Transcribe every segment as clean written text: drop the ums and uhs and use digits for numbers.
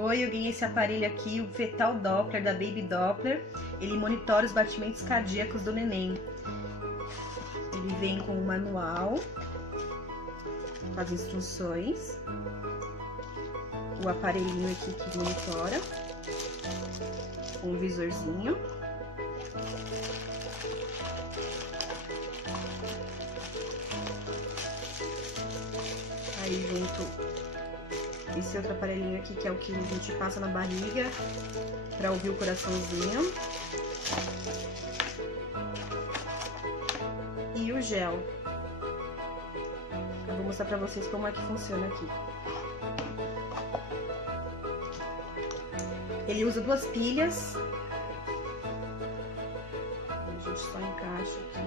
Oi, eu ganhei esse aparelho aqui, o Fetal Doppler da Baby Doppler. Ele monitora os batimentos cardíacos do neném. Ele vem com o manual, com as instruções, o aparelhinho aqui que monitora, com um visorzinho. Aí junto esse outro aparelhinho aqui, que é o que a gente passa na barriga pra ouvir o coraçãozinho. E o gel. Eu vou mostrar pra vocês como é que funciona aqui. Ele usa 2 pilhas. A gente só encaixa aqui.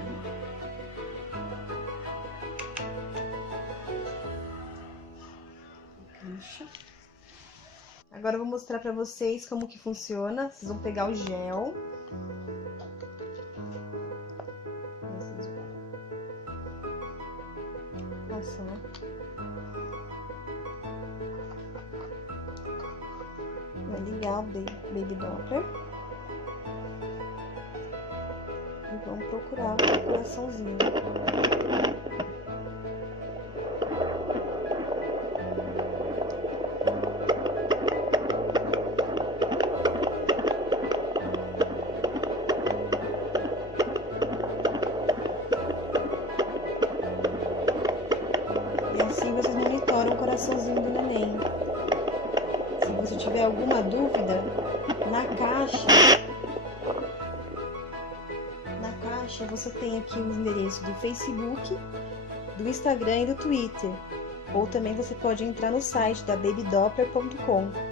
Agora eu vou mostrar pra vocês como que funciona. Vocês vão pegar o gel. Passar. Vai ligar o Baby Doppler. E vamos procurar o coraçãozinho. Assim vocês monitoram o coraçãozinho do neném. Se você tiver alguma dúvida, na caixa você tem aqui o endereço do Facebook, do Instagram e do Twitter. Ou também você pode entrar no site da babydoppler.com.